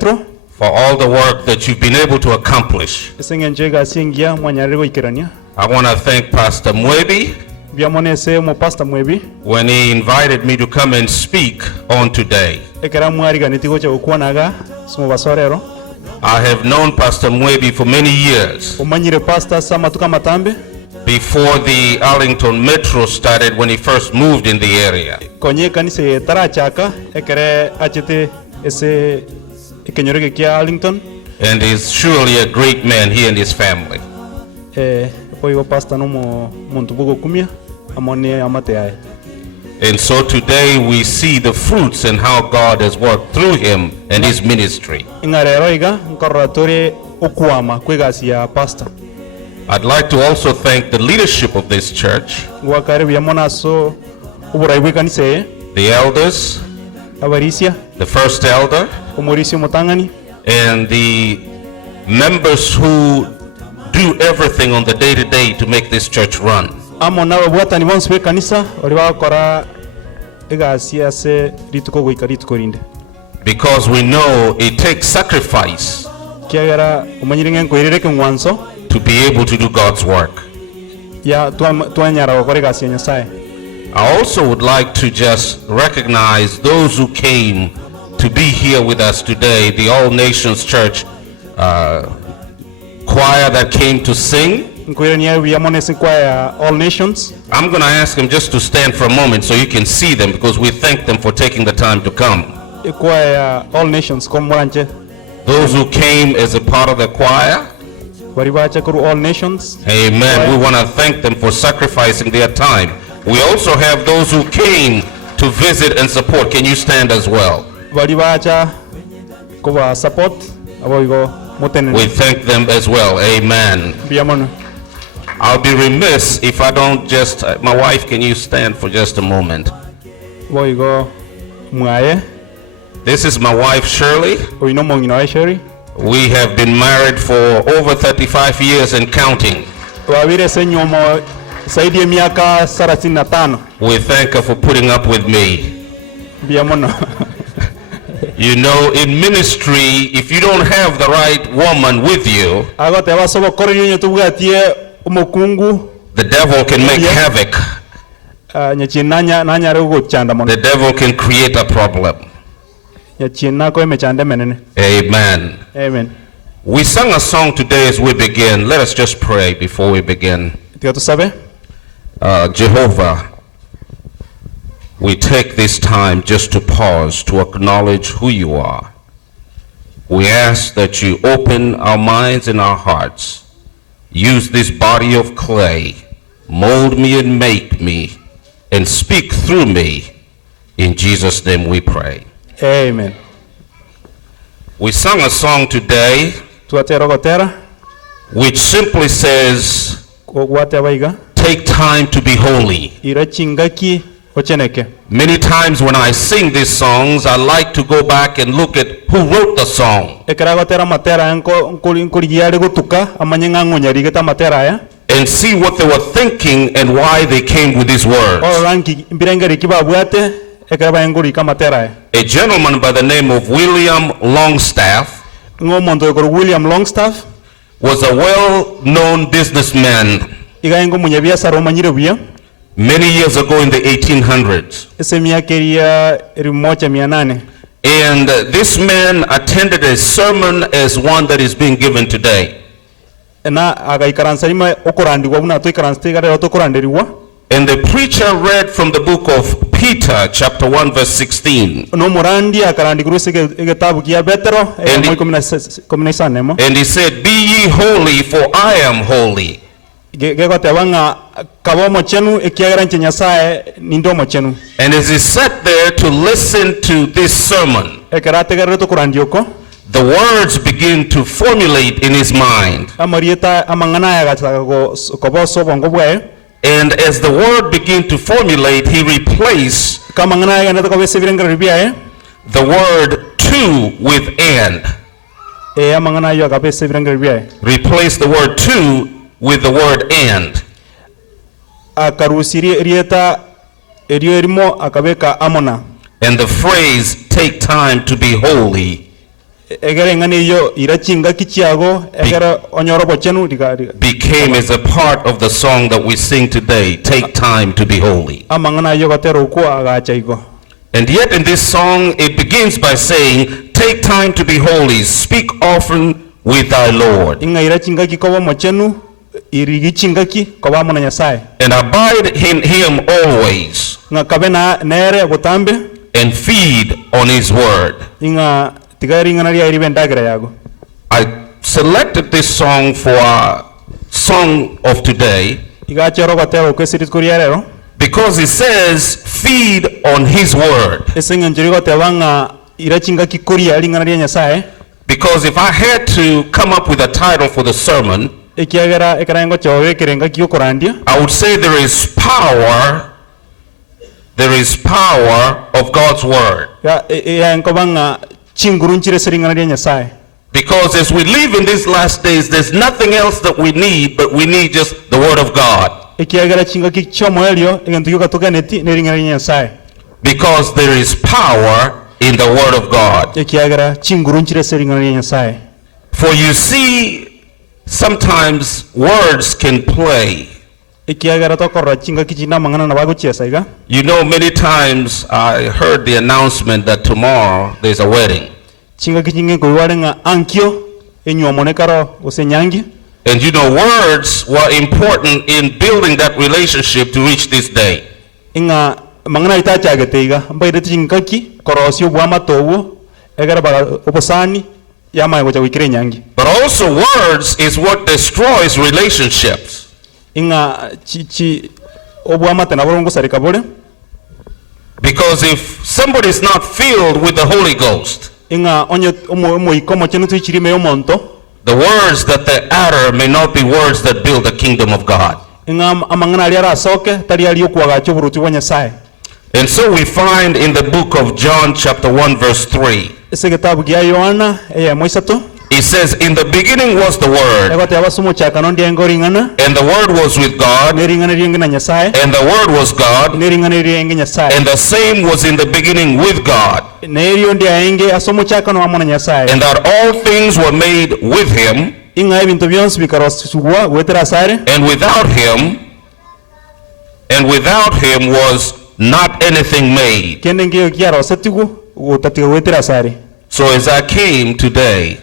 for all the work that you've been able to accomplish. I want to thank Pastor Mwebi when he invited me to come and speak on today. I have known Pastor Mwebi for many years. Before the Arlington Metro started, when he first moved in the area. And he's surely a great man, he and his family. And so today we see the fruits and how God has worked through him and his ministry. I'd like to also thank the leadership of this church, the elders, the first elder, and the members who do everything on the day-to-day to make this church run. Because we know it takes sacrifice to be able to do God's work. I also would like to just recognize those who came to be here with us today, the All Nations Church choir that came to sing. All Nations. I'm going to ask them just to stand for a moment so you can see them, because we thank them for taking the time to come. All Nations. Those who came as a part of the choir. All Nations. Amen. We want to thank them for sacrificing their time. We also have those who came to visit and support. Can you stand as well? We thank them as well. Amen. I'll be remiss if I don't just, my wife, can you stand for just a moment? This is my wife, Shirley. We have been married for over 35 years and counting. We thank her for putting up with me. You know, in ministry, if you don't have the right woman with you, the devil can make havoc. The devil can create a problem. Amen. Amen. We sang a song today as we begin. Let us just pray before we begin. Jehovah, we take this time just to pause to acknowledge who you are. We ask that you open our minds and our hearts. Use this body of clay. Mold me and make me and speak through me. In Jesus' name we pray. Amen. We sang a song today which simply says, take time to be holy. Many times when I sing these songs, I like to go back and look at who wrote the song and see what they were thinking and why they came with these words. A gentleman by the name of William Longstaff was a well-known businessman many years ago in the 1800s. And this man attended a sermon as one that is being given today. And the preacher read from the book of Peter, chapter 1, verse 16. And he said, be ye holy, for I am holy. And as he sat there to listen to this sermon, the words begin to formulate in his mind. And as the word began to formulate, he replaced the word to with and. Replace the word to with the word and. And the phrase, take time to be holy, egere ngani yo irachinga kichiago egere onyoro bochenu became as a part of the song that we sing today, Take Time to Be Holy. amangana yo gatero ku agacha igo. And yet in this song, it begins by saying, take time to be holy, speak often with thy Lord. Inga irachinga kikoba mochenu irigichinga ki koba mona Nyasaye. And abide in him always, Nga kabena nere botambe and feed on his word. inga tigari ngana ria iribendagera yago. I selected this song for our song of today Igacha ro gatero kwesirit kuriarero. because it says, feed on his word. Esenga njirigo tebanga irachinga kikuria lingana ria Nyasaye. Because if I had to come up with a title for the sermon, Ekiagera ekarango chowe kirenga kiokorandia. I would say there is power of God's word. Ya nkobanga chingurunchire seringana ria Nyasaye. Because as we live in these last days, there's nothing else that we need, but we need just the word of God. Ekiagera chinga kichomo elio egentuyo katoka neti neringana ria Nyasaye. Because there is power in the word of God. Ekiagera chingurunchire seringana ria Nyasaye. For you see, sometimes words can play. Ekiagera tokorra chinga kichina mangana na bago chiesa iga. You know, many times I heard the announcement that tomorrow there's a wedding. Chinga kichinge kuiwarenga ankyo enyomone karo osenyangi. And you know, words were important in building that relationship to reach this day. Inga mangana itacha ageteiga mbaire chinga ki korosio bwama towo egera baga oposani yama gocha wikire nyangi. But also words is what destroys relationships. Inga chi obwama tena borongo sarika bole. Because if somebody is not filled with the Holy Ghost, Inga onye omo ikomo chenu tuichirime yo monto. the words that they utter may not be words that build the kingdom of God. Inga amangana aliara soke tari aliyo kuagacho buruti wa Nyasaye. And so we find in the book of John chapter 1 verse 3, Ese kitabu kia Yohana moisato. it says, in the beginning was the Word, Ego te abasumo chaka nondi engoringana. and the Word was with God, Neringana riengena Nyasaye. and the Word was God, Neringana rienge Nyasaye. and the same was in the beginning with God, Nerio ndi aenge asumo chaka no amona Nyasaye. and that all things were made with him, Inga ebintu byonse bikarosugwa wetera sare. and without him was not anything made. Kende ngeo kiaro setigu utatiga wetera sare. So as I came today,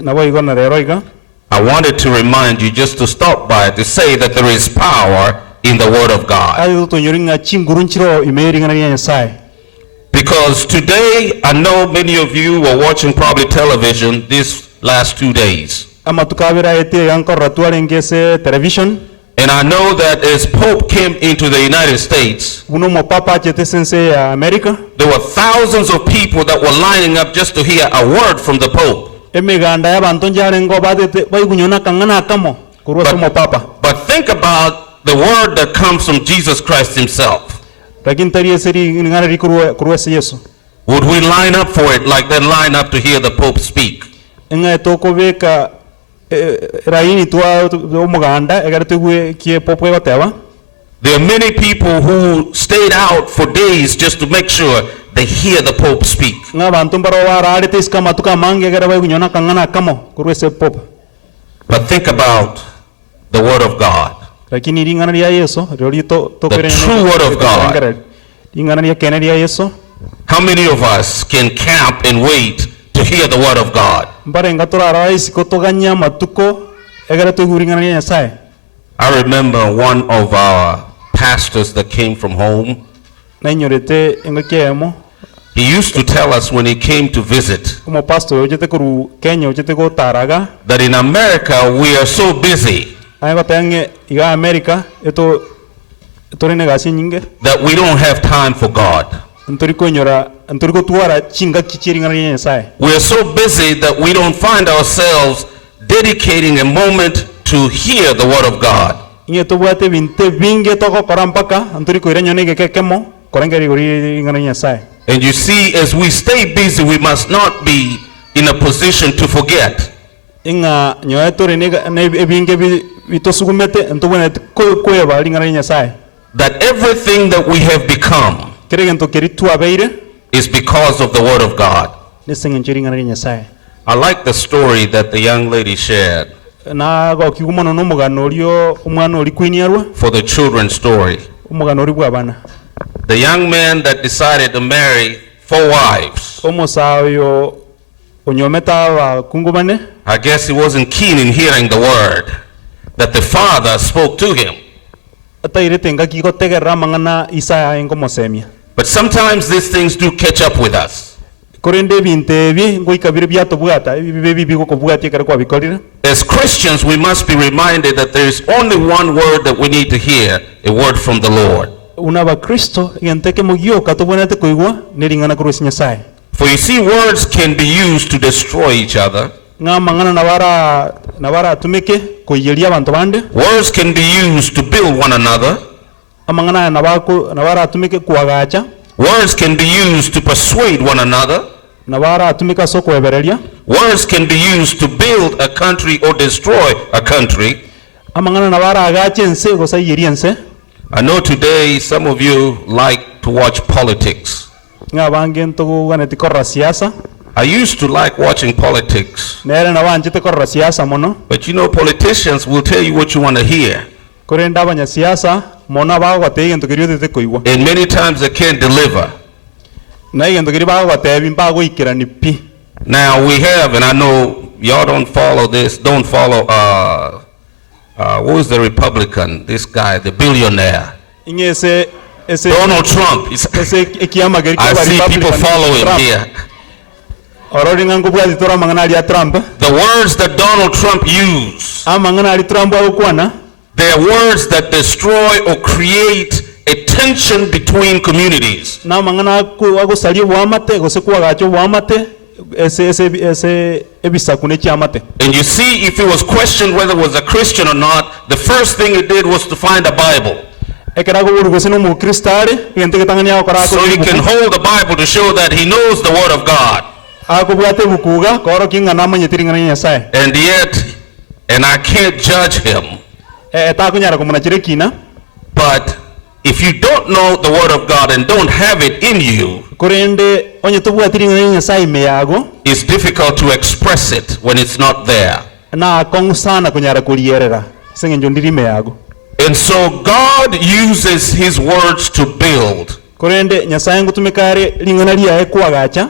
Nabo igona rero iga. I wanted to remind you just to stop by to say that there is power in the Word of God. Ayo to nyoringa chingurunchiro imeiringana ria Nyasaye. Because today, I know many of you were watching probably television these last 2 days. Ama tukabira ete yanko ratuare ngese television. And I know that as Pope came into the United States, Uno mo papa chete sense ya America. there were thousands of people that were lining up just to hear a word from the Pope. Emeganda ya bantonjare ngo badete bayigunyona kangana kamo kurwa somo papa. But think about the word that comes from Jesus Christ himself. Lakini tari seri ngana kurwa se Yesu. Would we line up for it like they line up to hear the Pope speak? Nga toko beka raini tua umuganda egara tuwe kie popo gotewa. There are many people who stayed out for days just to make sure they hear the Pope speak. Nga bantum baro wara arete iska matuka mange egara bayigunyona kangana kamo kurwa se popo. But think about the Word of God. Lakini ringana ria Yesu rori to The true Word of God. Ringana ria kene ria Yesu. How many of us can camp and wait to hear the Word of God? Mbare ngatura rais kotoganya matuko egara tu ringana ria Nyasaye. I remember one of our pastors that came from home. Na nyorete engakiemo. He used to tell us when he came to visit Como pastor ojete kuru Kenya ojete go taraga. that in America we are so busy Ay batange iga America eto rene gasi nyinge. that we don't have time for God. Antoriko nyora antoriko tuara chinga kichiri ngana ria Nyasaye. We are so busy that we don't find ourselves dedicating a moment to hear the Word of God. Inge to buate binte binge toko korampaka antoriko ira nyone kekemo korengeri gori ngana ria Nyasaye. And you see, as we stay busy, we must not be in a position to forget Inga nyoeto rene binge bitosugumete antobone koeba ringana ria Nyasaye. that everything that we have become Keregen to keritu abeire is because of the Word of God. nesengen chiri ngana ria Nyasaye. I like the story that the young lady shared na gokiuga mono n'omugano orio omwana ori kwiniarwa for the children's story. omugano ori bw'abana The young man that decided to marry 4 wives. omusawo oyo onyometa abakungu bane I guess he wasn't keen in hearing the word that the father spoke to him. atairete ngaki gotegerera amang'ana Isaya engomosemia But sometimes these things do catch up with us. korende ebintu ebi ngoikabire byatobwata ebi bibi gokobwatia ekero kwabikorire As Christians, we must be reminded that there is only one word that we need to hear, a word from the Lord. una bakristo egenteke mogioka tobwenete koigwa nering'ana korwa ase Nyasaye For you see, words can be used to destroy each other. ng'a amang'ana nabara atumike koiyeria abantu bande Words can be used to build one another. amang'ana aya nabara atumike kuagacha Words can be used to persuade one another. nabara atumike ase okwebereria Words can be used to build a country or destroy a country. amang'ana nabara agacha ense gose iyeria ense I know today some of you like to watch politics. ng'a bange ntogoganeti korora siasa I used to like watching politics, nere nabanchete korora siasa mono but you know, politicians will tell you what you want to hear, korenda abanyasiasa mono abagogoteba egento keria otete koigwa and many times they can't deliver. na egento keria bagogotebi mbagoikerani pi Now we have, and I know y'all don't follow this, don't follow, what was the Republican, this guy, the billionaire, ing'e ese Donald Trump. ese ekiama keria I kiaba see people Republican, follow him Trump. here. orori ng'a nkobwati tora amang'ana aria Trump The words that Donald Trump used, amang'ana ari Trump agokwana they are words that destroy or create a tension between communities. na amang'ana agosaria obwamate gose kwagacha obwamate ese ebisaku nekiamate And you see, if it was questioned whether it was a Christian or not, the first thing he did was to find a Bible. ekera agoburu gose n'omukristo are egento getang'ani agokora So he can hold the Bible to show that he knows the Word of God. akobwata ebukuga koroki ng'a namanyete ring'ana ria Nyasaye And yet, and I can't judge him, etakonyara komunachire kina but if you don't know the Word of God and don't have it in you, korende onye tobwati ring'ana ria Nyasaye ime yago it's difficult to express it when it's not there. na akong'u sana konyara korierera ase eng'encho ndiri ime yago And so God uses his words to build korende Nyasaye ngotumika are ring'ana riaye kwagacha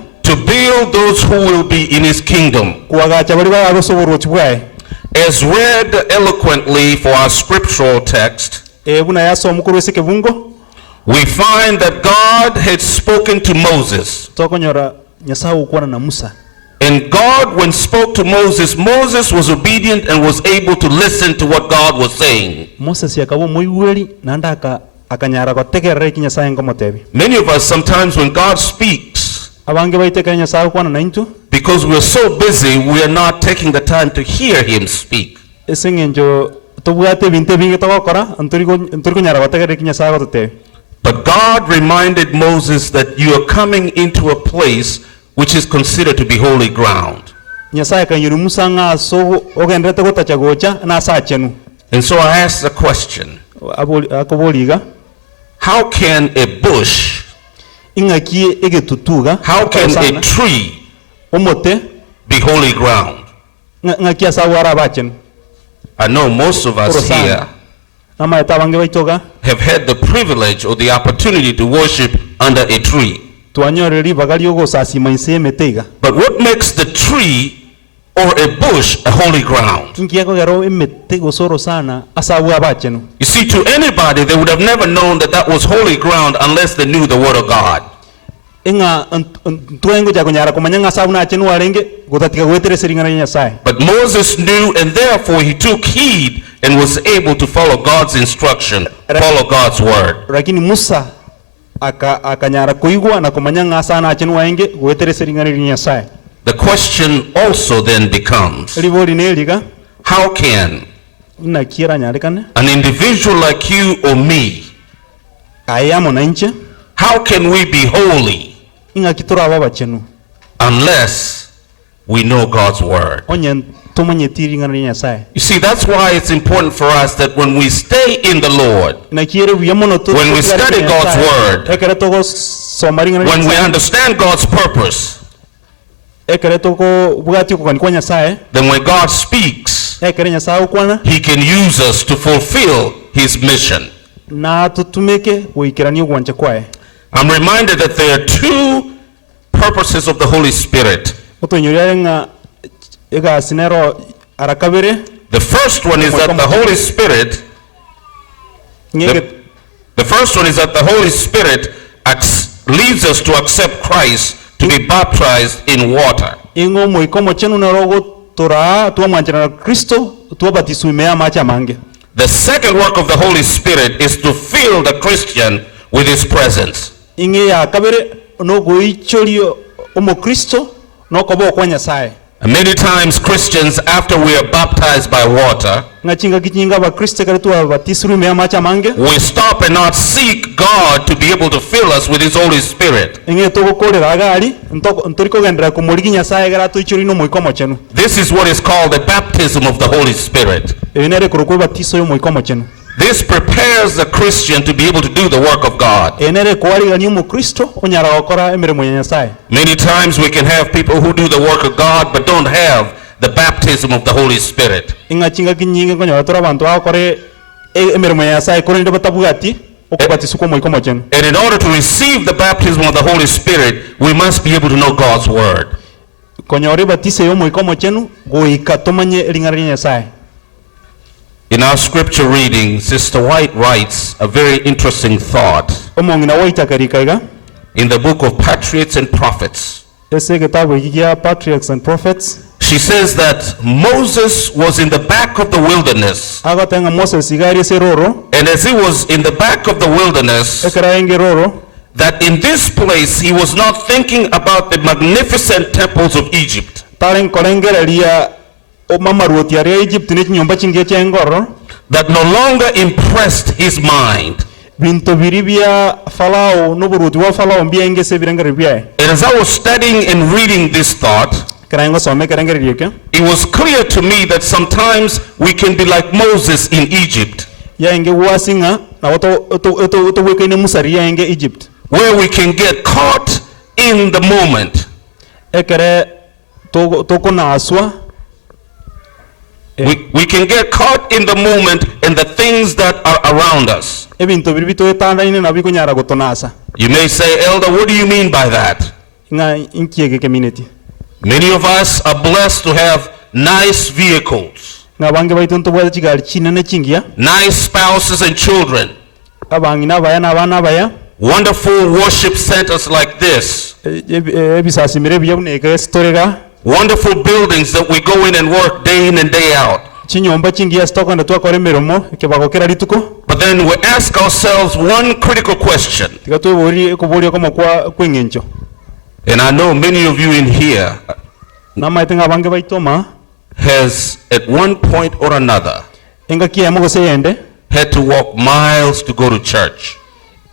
those who will be in his kingdom. kwagacha bari bagagosa oboruochi bwaye As read eloquently for our scriptural text, buna yasoma korwa ase ekebungo we find that God had spoken to Moses. tokonyora Nyasaye gokwana na Musa And God, when spoke to Moses, Moses was obedient and was able to listen to what God was saying. Moses yakaba omoigweri nanda akanyara gotegerera eki Nyasaye ngomotebi Many of us, sometimes when God speaks, abange baitekera Nyasaye gokwana na intu because we're so busy, we are not taking the time to hear him speak. ase eng'encho tobwate ebinto ebinge togokora ntori konyara gotegerera eki Nyasaye gototebi But God reminded Moses that you are coming into a place which is considered to be holy ground. Nyasaye kanyiri Musa ng'a ase ogenderete gotacha gocha na ase achenu And so I asked the question, akoboriga how can a bush, ing'aki egetutuga how can a tree omote be holy ground? ng'aki ase abwara abachenu I know most of us Orosana. here namaete abange baitoga have had the privilege or the opportunity to worship under a tree. twanyorera ribaga riogosasima inse emete iga But what makes the tree or a bush a holy ground? nkiekogera emete gose orosana ase abwa abachenu You see, to anybody, they would have never known that that was holy ground unless they knew the Word of God. ing'a ntwengo ja konyara komanya ng'a ase abuna achenu arenge gotatiga gwetera ase ring'ana ria Nyasaye But Moses knew, and therefore he took heed and was able to follow God's instruction, follow God's word. lakini Musa akanyara koigwa na komanya ng'a ase ana achenu arenge gwetera ase ring'ana ria Nyasaye The question also then becomes, ribori neriga how can inakiera nyarekane an individual like you or me, ayamo na inche how can we be holy ing'aki toraba abachenu unless we know God's word? onye tomanyeti ring'ana ria Nyasaye You see, that's why it's important for us that when we stay in the Lord, nakiere buya mono When we study God's word, ekere togosoma ring'ana ria when we Nyasaye understand God's purpose, ekere toko bugati kugani kwa Nyasaye then when God speaks, ekere Nyasaye ukwana he can use us to fulfill his mission. na tutumeke goikirania gwanje kwae. I'm reminded that there are two purposes of the Holy Spirit. Otonyoria nga ega sinero arakabere The first one is that the Holy Spirit, ngege the first one is that the Holy Spirit leads us to accept Christ to be baptized in water. ingo moikomo chenu na rogo tora tuwa mwanjana na Kristo tuwa batisu imea macha mange. The second work of the Holy Spirit is to fill the Christian with his presence. Inge ya kabere no goichorio omo Kristo no kobo kwa Nyasaye. And many times Christians, after we are baptized by water, Ngachinga kichinga ba Kristo kare tuwa batisu imea macha mange. we stop and not seek God to be able to fill us with his Holy Spirit. Inge toko kore ragali ntoriko gendera kumuligi Nyasaye gara tuichori no moikomo chenu. This is what is called the baptism of the Holy Spirit. Enere kurukwe batiso yo moikomo chenu. This prepares the Christian to be able to do the work of God. Enere kwari gani mu Kristo onyara okora emiremo ya Nyasaye. Many times we can have people who do the work of God but don't have the baptism of the Holy Spirit. Ingachinga kinyinga konyara tora bantu akore emiremo ya Nyasaye kore ndo batabugati okubatisuko moikomo chenu. And in order to receive the baptism of the Holy Spirit, we must be able to know God's word. Konyore batise yo moikomo chenu goikatomanye lingari Nyasaye. In our scripture reading, Sister White writes a very interesting thought Omongina waita karikaiga in the book of Patriots and Prophets. ese kitabu ya Patriarchs and Prophets. She says that Moses was in the back of the wilderness, Agatenga Moses igari ese roro and as he was in the back of the wilderness, ekara enge roro that in this place he was not thinking about the magnificent temples of Egypt, taren korengereria o mama ruoti ari Egypt ni nyumba chinge chengoro that no longer impressed his mind. binto biribia falao no buruti wa falao mbia ingese birengere bia. And as I was studying and reading this thought, Karango some karengere rieke it was clear to me that sometimes we can be like Moses in Egypt, ya enge wasinga na oto weke ne musari ya enge Egypt where we can get caught in the moment. ekere to na aswa We can get caught in the moment and the things that are around us. ebinto biribito etanda ine na biko nyara gotonasa You may say, Elder, what do you mean by that? nga inkiege community Many of us are blessed to have nice vehicles, nga bange baitu ntobwa chigali chinene chingia nice spouses and children, abangi nabaya nabana baya wonderful worship centers like this, ebisasi mire byabuneka storega wonderful buildings that we go in and work day in and day out. chinyomba chingia stoka ndo twakore miromo kebagokera lituko But then we ask ourselves one critical question, tikatubori kubori komo kwa kwengencho and I know many of you in here nama itenga bange baitoma has at one point or another inga kiemo gose yende had to walk miles to go to church,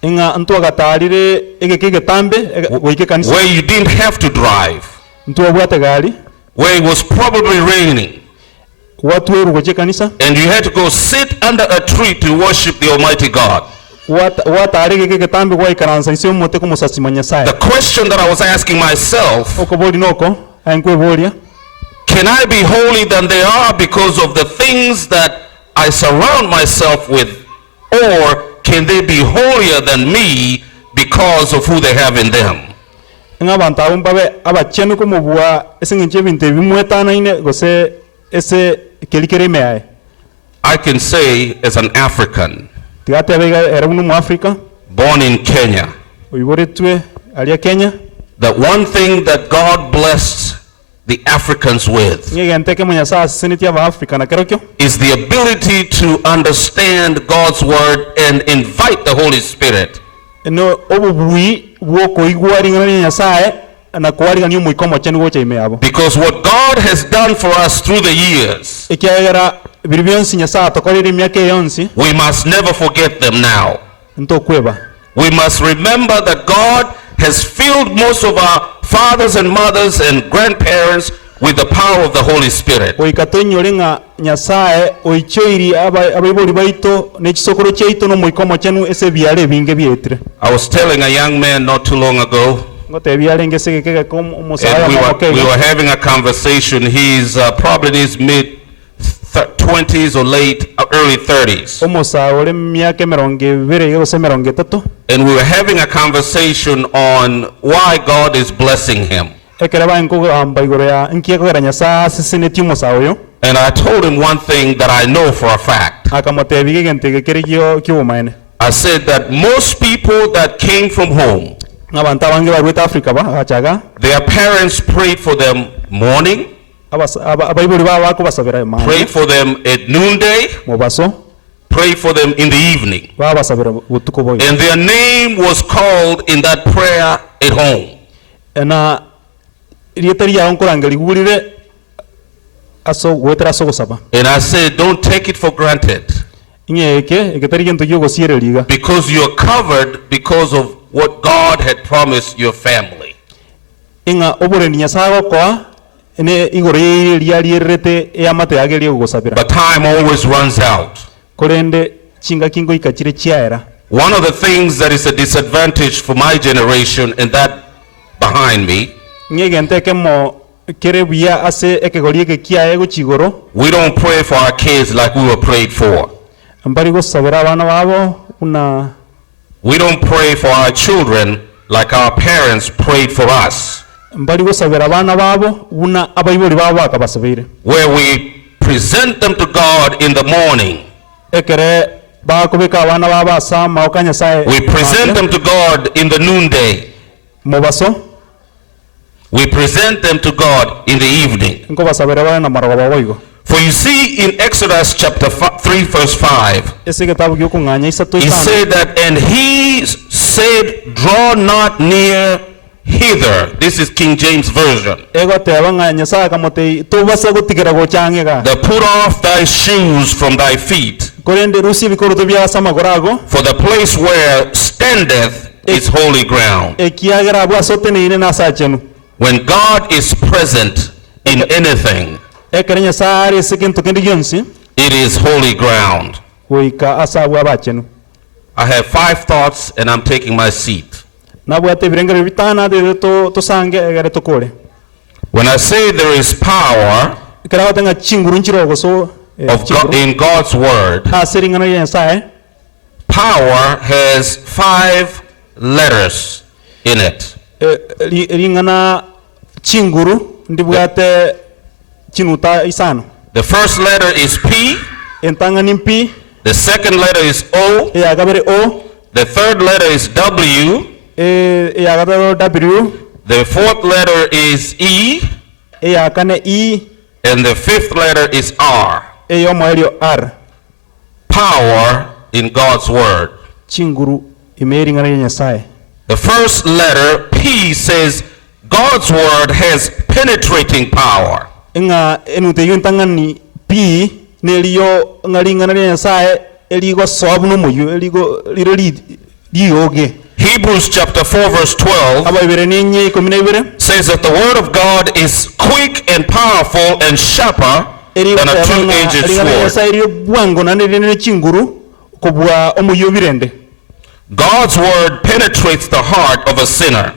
inga ntwa gatarire ege tambe goike kanisa where you didn't have to drive, ntwa bwate gali where it was probably raining, watu weru goje kanisa and you had to go sit under a tree to worship the Almighty God. watari ege tambe kwa ikaransa isio mote ko musasi manyasai The question that I was asking myself, okobori noko ankwe boria can I be holy than they are because of the things that I surround myself with, or can they be holier than me because of who they have in them? nga bantaru mbabe abachenu ko mubua esinginche binte bimwetana ine gose ese kelikere meae I can say as an African, tigate abega era unu mu Africa born in Kenya, oiboretwe alia Kenya that one thing that God blessed the Africans with ngegenteke munyasa seneti aba Africa na kerokyo is the ability to understand God's word and invite the Holy Spirit. no obubui bwoko igwari ngani nyasaye na kwari ngani muikomo chenu gocha imeabo Because what God has done for us through the years, ikiagera biribionsi nyasa tokorire myake yonsi we must never forget them now. ntokweba We must remember that God has filled most of our fathers and mothers and grandparents with the power of the Holy Spirit. oikatonyore nga nyasaye oichoiri abaibori baito nechisokoro cheito no muikomo chenu ese biare binge bietire I was telling a young man not too long ago ngotebi arenge segeke ko musaya And we mo were having a conversation. He's probably in his mid 20s or late, early 30s. umusa ole myaka 20 yose 30 And we were having a conversation on why God is blessing him. ekera ba nko amba igoro ya nkiye ko garanya sa sisine ti umusa oyo And I told him one thing that I know for a fact. akamotebi gegente gekere kyo maene I said that most people that came from home, abantu abange barweta Africa ba achaga their parents prayed for them morning, abayibuli baba kubasabira prayed for them at noonday, mubaso prayed for them in the evening. baba basabira butuko boy And their name was called in that prayer at home. na rietari ya onkoranga ligulire aso wetera so gusaba And I said, don't take it for granted, ingeke eketari gento yo gosiere liga because you're covered because of what God had promised your family. inga obore ni nyasago kwa ene igore ria lierete ya mate ageli gusabira But time always runs out. korende chinga kingo ikachire chiaera One of the things that is a disadvantage for my generation and that behind me, ngegente kemo kerebuya ase ekegori ke kiae go chigoro we don't pray for our kids like we were prayed for. ambari go sabira bana babo una We don't pray for our children like our parents prayed for us, mbali go sabira bana babo una abayibuli babo akabasabire where we present them to God in the morning. ekere ba kubika bana baba sama okanya sai We present them to God in the noonday. mubaso We present them to God in the evening. nko basabira bana marago baboigo For you see in Exodus chapter 3 verse 5, ese kitabu gyo kunganya isato he itano said that, and he said, draw not near hither. This is King James Version. ego teba nganya sa kamote to basa gutigera go changega That put off thy shoes from thy feet, korende rusi bikoro to bya sama gorago for the place where standeth is holy ground. ekiagera bwa sote ne ine na sa chenu When God is present in anything, ekerenya sa ari sekin to kendi yonsi it is holy ground. oika asa bwa ba chenu I have 5 thoughts and I'm taking my seat. na bwa te birengere bitana de to sange egere to kore When I say there is power kera tenga chinguru nchiro go so of God, in God's word, ha seringa na yensa power has 5 letters in it. ringana chinguru ndibwate chinuta isano The first letter is P, entanga nimpi the second letter is O, ya gabere o the third letter is W, ya gabere w the fourth letter is E, ya kane i and the fifth letter is R. yo moelio r Power in God's word. chinguru imeringa na nyasaye The first letter, P, says God's word has penetrating power. inga enute yuntanga ni pi nelio ngalinga na nyasaye eligo sobnu moyo eligo lirioge Hebrews chapter 4 verse 12 aba ibere ninye 12 says that the word of God is quick and powerful and sharper than a two-edged sword. nyasaye bwango na ne chinguru kubwa omuyo birende God's word penetrates the heart of a sinner.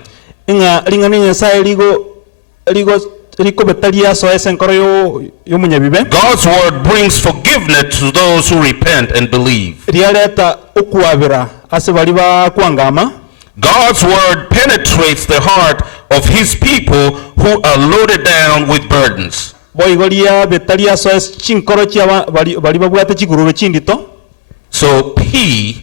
inga linga ni nyasaye liko betalia so ese nkoro yo munyabibe God's word brings forgiveness to those who repent and believe. rialeta okuwabira ase bali ba kwangama God's word penetrates the heart of his people who are loaded down with burdens. boigolia betalia so ese chinkoro chia bali babwate chigurube chindito So P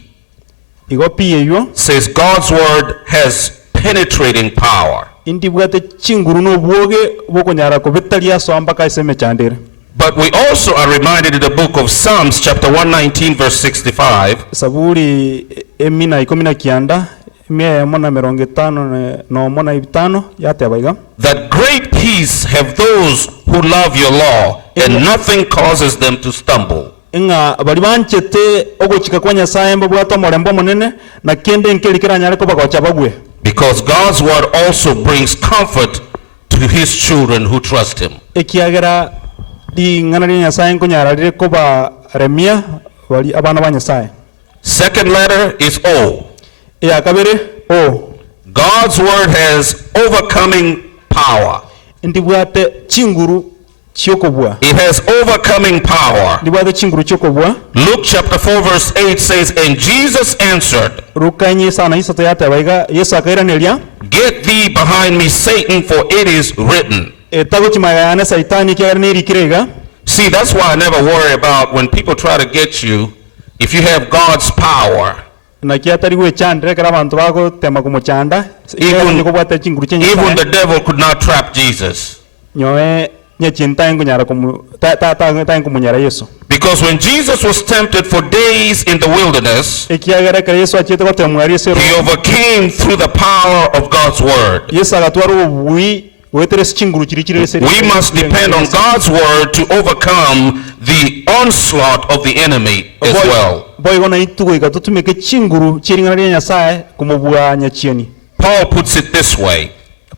igo pie yo says God's word has penetrating power. indi bwate chinguru no bwoge bokonyara ko betalia so ambaka ese mechandere. But we also are reminded in the book of Psalms chapter 119 verse 65 Saburi emina ikomina kianda mia mona 50 no mona 5 yate abaiga that great peace have those who love your law, and nothing causes them to stumble. inga bali banchete ogochika kwa nyasaye mbo bwato morembo monene na kende nkelikira nyare ko bagocha bagwe Because God's word also brings comfort to his children who trust him. ekiagera di ngana ri nyasaye nkonyara ri ko ba remia bali abana ba nyasaye. Second letter is O. Ya kabere o God's word has overcoming power. ndibwate chinguru chiokobwa It has overcoming power. ndibwate chinguru chiokobwa Luke chapter 4 verse 8 says, and Jesus answered, rukanye sana isato yate baiga Yesu akairaneria get thee behind me, Satan, for it is written. tago chimagana saitani kiarneri kirega. See, that's why I never worry about when people try to get you, if you have God's power. Na kiatari we chandre kara bantu bago tema kumuchanda Even kubwate chinguru chenye the devil could not trap Jesus. nyoe nyechinta ngunyara kumu ta kumunyara Yesu Because when Jesus was tempted for days in the wilderness, ekiagara kare Yesu achite ko temwari Yesu he overcame through the power of God's word. Yesu agatwara ubui wetere chinguru chirichire seri. We must depend on God's word to overcome the onslaught of the enemy as well. Boy gona itugo igatutumike chinguru chiringana ya Nyasaye kumubua nyachieni. Paul puts it this way.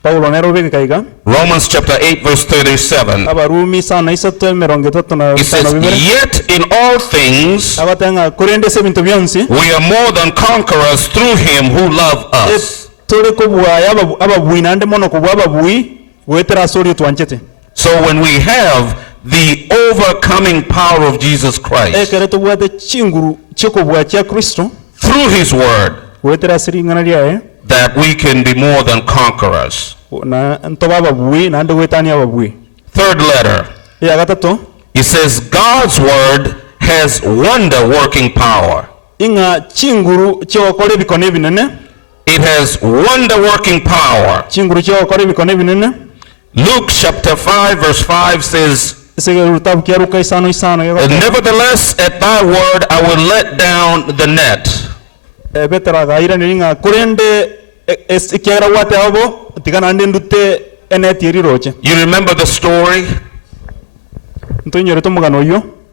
Paulo nero bege kaiga Romans chapter 8 verse 37. abarumi sana isato meronge totona He says, yet in all things abatanga kurende sebintu byonsi we are more than conquerors through him who loved us. tole kubwa ababui nande mono kubwa ababui wetera sori twanchete. So when we have the overcoming power of Jesus Christ Kare to bwate chinguru chikobwa cha Kristo through his word, wetera siri ngana liae that we can be more than conquerors. na ntoba ababui nande wetani ababui. Third letter. Ya gatato He says God's word has wonder working power. inga chinguru chokole bikone binene It has wonder working power. chinguru chokole bikone binene. Luke chapter 5 verse 5 says, nevertheless at thy word I will let down the net. You remember the story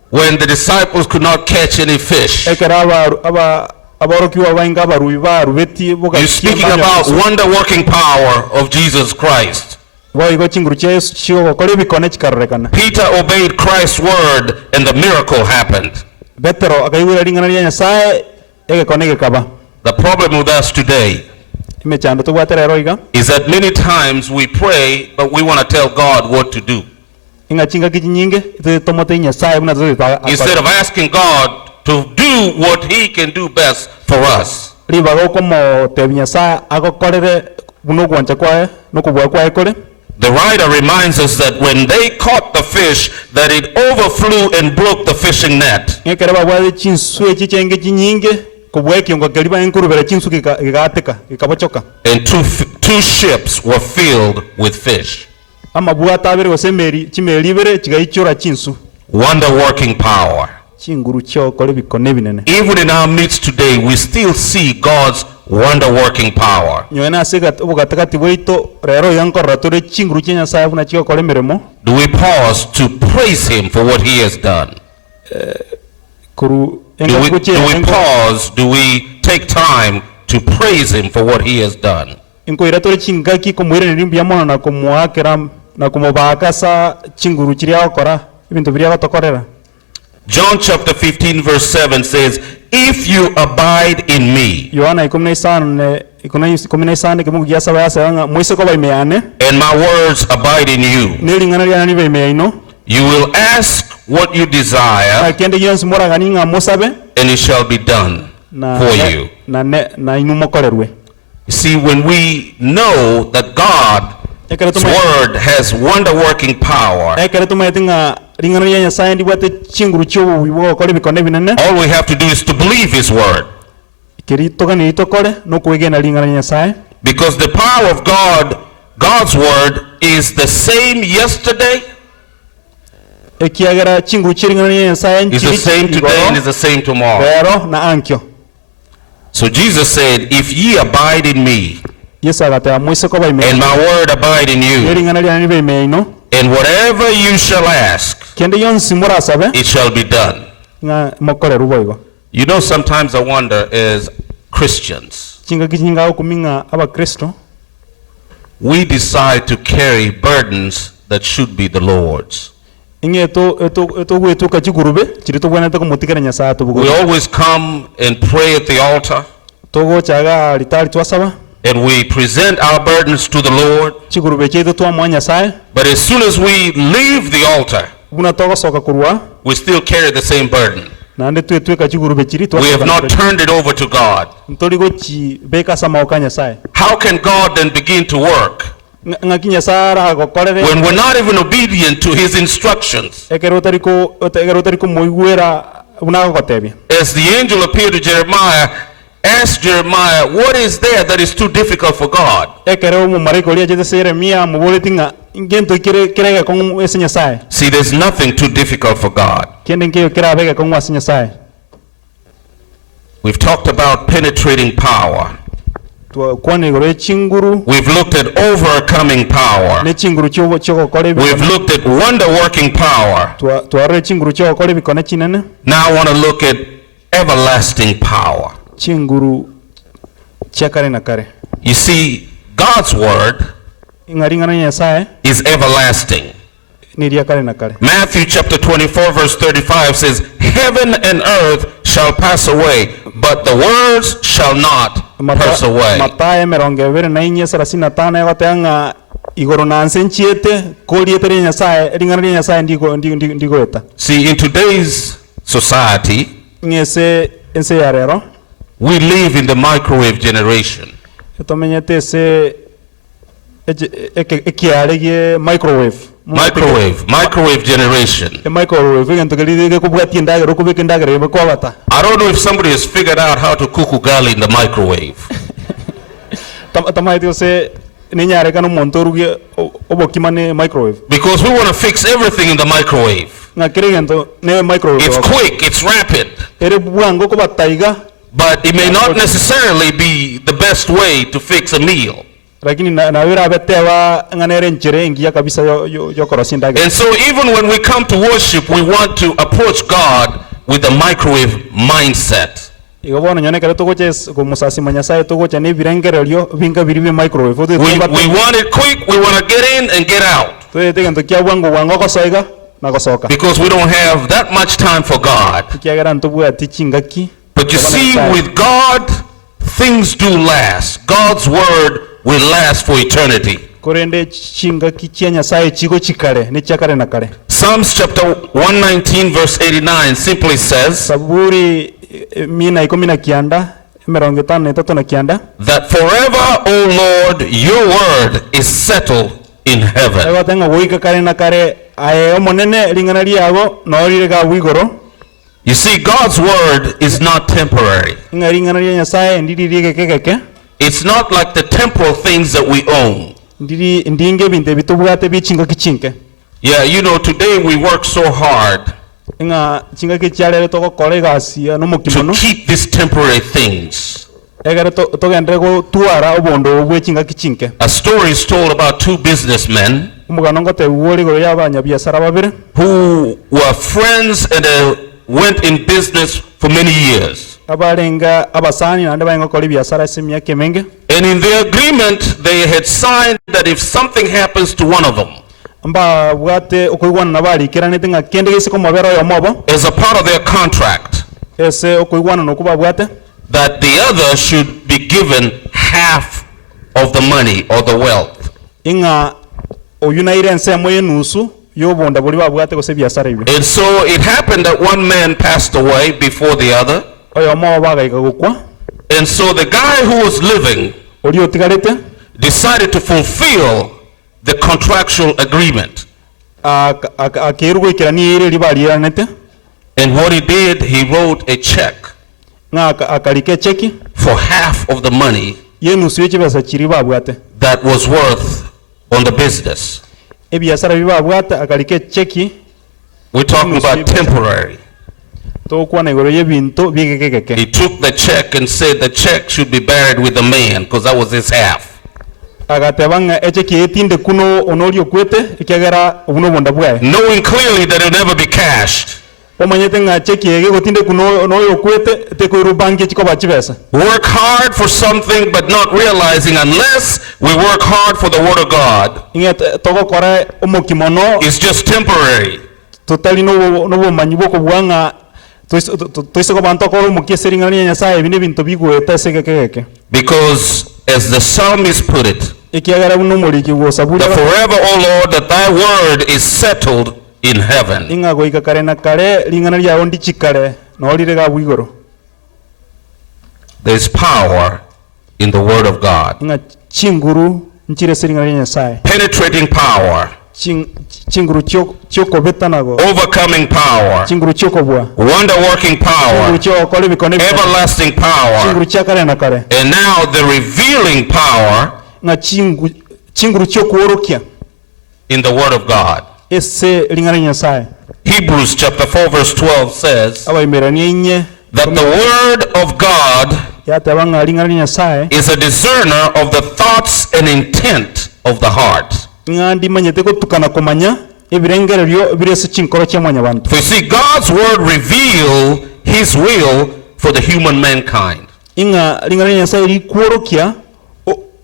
when the disciples could not catch any fish? You're speaking about wonder working power of Jesus Christ. Peter obeyed Christ's word and the miracle happened. The problem with us today is that many times we pray, but we want to tell God what to do. Instead of asking God to do what he can do best for us. The writer reminds us that when they caught the fish, that it overflew and broke the fishing net. And two ships were filled with fish. Wonder working power. Even in our midst today, we still see God's wonder working power. Do we pause to praise him for what he has done? Do we pause? Do we take time to praise him for what he has done? John chapter 15 verse 7 says, if you abide in me and my words abide in you, you will ask what you desire and it shall be done for you. You see, when we know that God's word has wonder working power, all we have to do is to believe his word. Because the power of God's word is the same yesterday, is the same today, and is the same tomorrow. So Jesus said, if ye abide in me and my word abide in you, and whatever you shall ask, it shall be done. You know, sometimes I wonder, as Christians, we decide to carry burdens that should be the Lord's. We always come and pray at the altar, and we present our burdens to the Lord. chigurube chetu twamwa Nyasaye But as soon as we leave the altar, buna togosoka kurwa we still carry the same burden. nande twetweka chigurube chiri We have not turned it over to God. ntori gochi beka samaoka Nyasaye How can God then begin to work ngaki Nyasaye aragokorere when we're not even obedient to his instructions? ekero tariko moigwera unagotebia As the angel appeared to Jeremiah, asked Jeremiah, what is there that is too difficult for God? ekero mu mariko lia jete Yeremia muboletinga ngento kirega kong ese Nyasaye See, there's nothing too difficult for God. kende ngeo kirabega kong ase Nyasaye We've talked about penetrating power. kwane gore chinguru We've looked at overcoming power. ne chinguru choko kore We've looked at wonder-working power. tuare chinguru choko kore bikone chinene Now I want to look at everlasting power. chinguru chakare na kare You see, God's word ingaringana Nyasaye is everlasting. ni ria kare na kare Matthew chapter 24 verse 35 says, heaven and earth shall pass away, but the words shall not pass away. Mataye merongevere na inye 35 yagoteanga igoro na nsenchiete koliete Nyasaye ringana Nyasaye ndigo eta See, in today's society, ngese ense yarero we live in the microwave generation. tomenyete se ekiaregie microwave Microwave generation. microwave ngento kelide kubwati ndagero kubeke ndagero bekwabata I don't know if somebody has figured out how to cook ugali in the microwave. tamaitio se ninyare kana montoruge obokimane microwave Because we want to fix everything in the microwave. ngakire ngento ne microwave It's quick, it's rapid, ere bwango kubataiga but it may not necessarily be the best way to fix a meal. lakini nawira betewa nganere nchere ngia kabisa yo korosindaga And so even when we come to worship, we want to approach God with a microwave mindset. igobona nyone kare togoche kumusasi Nyasaye togoche ne birengererio binga biribe microwave We want it quick, we want to get in and get out. twete ngento kya bwango wango kosoiga na kosoka Because we don't have that much time for God. kiagera ntobwa tichingaki But you see, with God, things do last. God's word will last for eternity. korende chingaki chia Nyasaye chigo chikare ne chakare na kare Psalms chapter 119 verse 89 simply says Saburi mina ikomina kianda merongo tano itato na kianda that forever, O Lord, your word is settled in heaven. ego tenga woika kare na kare ae monene lingana liago no rirega wigoro You see, God's word is not temporary. lingana lia Nyasaye ndiri rige kekeke It's not like the temporal things that we own. ndiri ndinge binte bitubwate bichinga kichinke Yeah, you know, today we work so hard inga chinga kichale to kolega asia no to mukimono keep these temporary things. egere to gendre go tuara obondo obwe chinga kichinke A story is told about two businessmen umugano ngote wori go yabanya biasara babire who were friends and went in business for many years. abarenga abasani nande bayenga koli biasara semya kemenge And in their agreement, they had signed that if something happens to one of them, amba bwate okuigwana na bali kiranete nga kende gise ko mabero yo mobo as a part of their contract, ese okuigwana no kuba bwate that the other should be given half of the money or the wealth. inga oyunaire ense moye nusu yobonda boli babwate gose biasara ibi And so it happened that one man passed away before the other. oyo mobo bagaika gukwa And so the guy who was living oli otigarete decided to fulfill the contractual agreement. akerugo ikirani ire libaliranete And what he did, he wrote a check nga akalike cheki for half of the money ye nusu yekibasa kiri babwate that was worth on the business. ebiasara bibabwate akalike cheki We're talking about temporary. tokwana igoro yebinto bigekekeke He took the check and said the check should be buried with the man because that was his half. agatebanga echeki etinde kuno onori okwete ikiagera obuno bonda bwae Knowing clearly that it'll never be cashed. omanyete nga cheki ege gotinde kuno no okwete tekoiru banki chiko bachibesa Work hard for something but not realizing unless we work hard for the word of God, inge togokora omokimono it's just temporary. totali no bumanyi bwo kubwanga toisoko bantu akora omokieseringa nya Nyasaye bine bintu bigweta segekeke Because as the psalmist put it, ekiagara buno omoriki gwa Zaburi that forever, O Lord, that thy word is settled in heaven. inga goika kare na kare lingana lyago ndichikare no lirega bwigoro. There is power in the word of God. Inga chinguru nchire siringana lya Nyasaye. Penetrating power, Chinguru choko betanago. overcoming power, Chinguru choko bwa. wonder-working power, Chinguru choko kole bikone. everlasting power, Chinguru chakare na kare. and now the revealing power Nga chinguru choko orokia. in the word of God. Ese lingana lya Nyasaye. Hebrews chapter 4 verse 12 says Abayimerania inye. that the word of God Yatabanga lingana lya Nyasaye. is a discerner of the thoughts and intent of the heart. Ngandi manyete kutukana komanya ebirengereryo birese chinkoro kya mwanya bantu. For you see, God's word reveal his will for the human mankind. Inga lingana lya Nyasaye likuorokia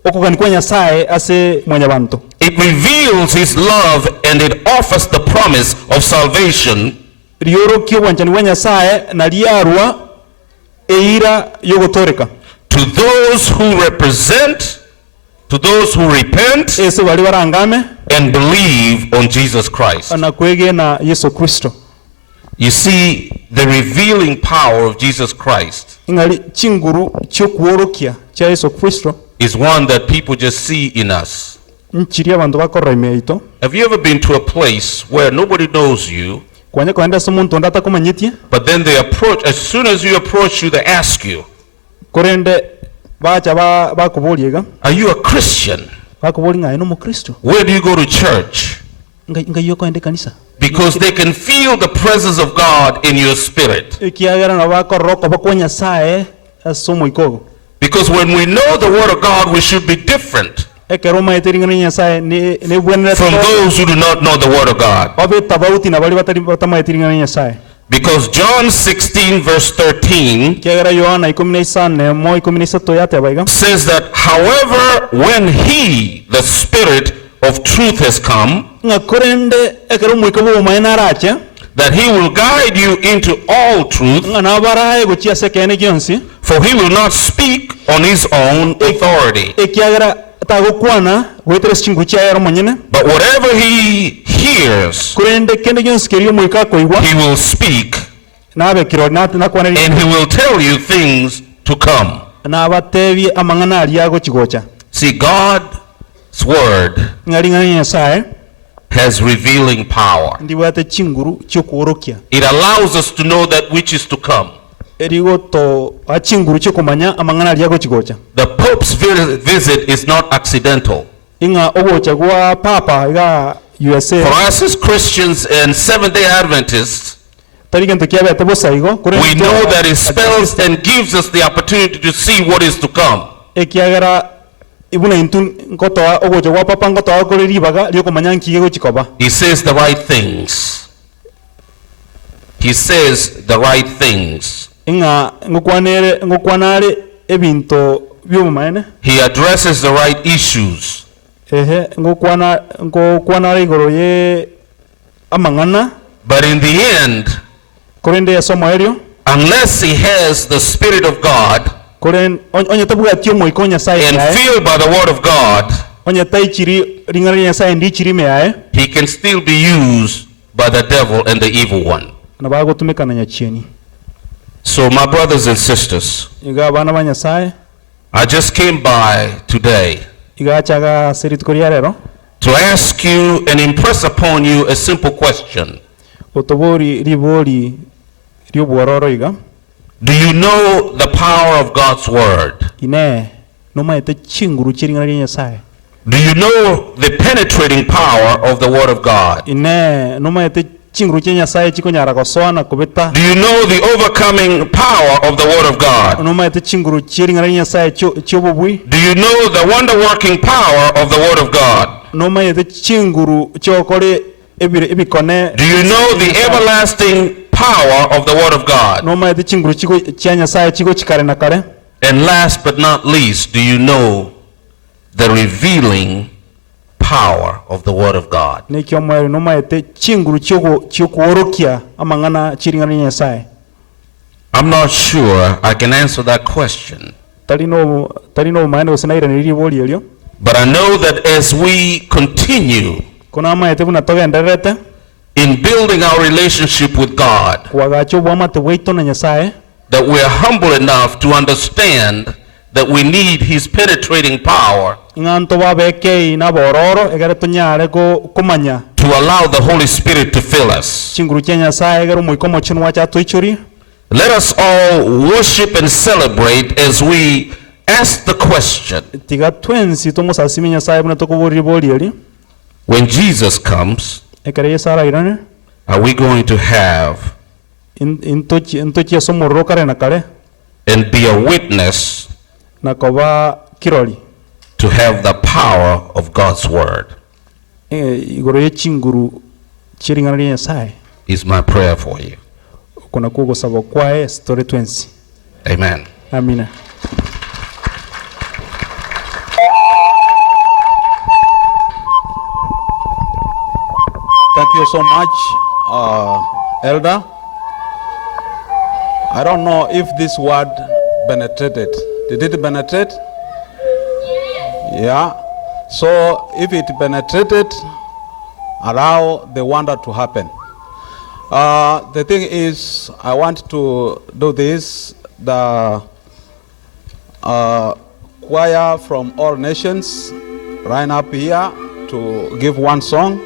okuganikwa Nyasaye ase mwanya bantu. It reveals his love and it offers the promise of salvation Liorokio bwanchani bwa Nyasaye na liarwa eira yogotoreka. to those who represent, to those who repent Ese bali barangame and believe on Jesus Christ. na kwege na Yesu Kristo. You see, the revealing power of Jesus Christ Ingali chinguru chokuorokia cha Yesu Kristo is one that people just see in us. nchiri abantu bakora imeito. Have you ever been to a place where nobody knows you, Kwanya kwenda somuntu ndata kumanyitie but then they approach, as soon as you approach you, they ask you, korende bacha bakuboliega are you a Christian? bakuboli ngai no mukristo Where do you go to church? ngai yoko ende kanisa Because they can feel the presence of God in your spirit. ekiagara na bakoroko bakonya sae asomo ikogo Because when we know the word of God, we should be different ekeroma eteringa Nyasaye ne bwenera from those who do not know the word of God. babe tabauti na bali batari batama eteringa Nyasaye. Because John 16 verse 13 Kiagara Yohana 15 mo 13 yate baiga says that, however, when he, the Spirit of truth, has come, nga korende ekero mwiko bo maina racha that he will guide you into all truth, nga nabara gochia sekene gionsi for he will not speak on his own authority. ekiagara tagokwana wetere chingu cha yaro monyene But whatever he hears, korende kende gionsi kerio mwika koigwa he will speak, nabe kiro na kwana and he will tell you things to come. na batebi amangana ali yago chigocha See, God's word ngalinga Nyasaye has revealing power. ndiwate chinguru chokuorokia It allows us to know that which is to come. erigo to achinguru chokumanya amangana ali yago chigocha The Pope's visit is not accidental. inga ogocha gwa papa ga For USA us as Christians and Seventh-day Adventists, tarigen to kiabe tebosaigo we know that it spells and gives us the opportunity to see what is to come. ekiagara ibuna intun ngotoa ogocha gwa papa ngotoa koreri baga lyokumanya nkige chikoba He says the right things. He says the right things. inga ngokwanare ebinto byomumaene He addresses the right issues. ngokwanare igoro ye amangana But in the end, korende yasomo eryo unless he has the Spirit of God koren onye tabuga tio moiko Nyasaye and yae filled by the Word of God, onye taichiri ringana Nyasaye ndi chiri meae he can still be used by the devil and the evil one. na bago tumika na nyachieni So, my brothers and sisters, iga bana ba Nyasaye I just came by today iga chaga serit koria rero to ask you and impress upon you a simple question. otobori ribori ryobororo iga Do you know the power of God's Word? ine noma ete chinguru chiringana Nyasaye Do you know the penetrating power of the Word of God? ine noma ete chinguru cha Nyasaye chikonyara kosoana kubeta Do you know the overcoming power of the Word of God? noma ete chinguru chiringana Nyasaye chobobui Do you know the wonder-working power of the Word of God? noma ete chinguru chokore ebikone Do you know the everlasting power of the Word of God? noma ete chinguru chiko cha Nyasaye chiko chikare na kare And last but not least, do you know the revealing power of the Word of God? nekyo mwere noma ete chinguru chokuorokia amangana chiringana Nyasaye I'm not sure I can answer that question. tarino maana usinairaniririe bori elio. But I know that as we continue Kuna maete buna togenderete in building our relationship with God, kwagacho bwama te weito na Nyasaye, that we are humble enough to understand that we need His penetrating power nganto babeke ina bororo egere tunyare go kumanya to allow the Holy Spirit to fill us. chinguru cha Nyasaye egere muikomo chinwa cha tuichuri. Let us all worship and celebrate as we ask the question, Tiga twensi tumusasimi Nyasaye buna tokuburi bori eli. when Jesus comes, Ekere yesara irane are we going to have intochi somoro kare na kare and be a witness na koba kiroli to have the power of God's word? igoro ye chinguru chiringana ri Nyasaye. Is my prayer for you. Kuna kugo sabo kwae story twensi. Amen. Amina. Thank you so much, Elder. I don't know if this word penetrated. Did it penetrate? Yeah. So if it penetrated, allow the wonder to happen. The thing is, I want to do this. The choir from all nations line up here to give one song.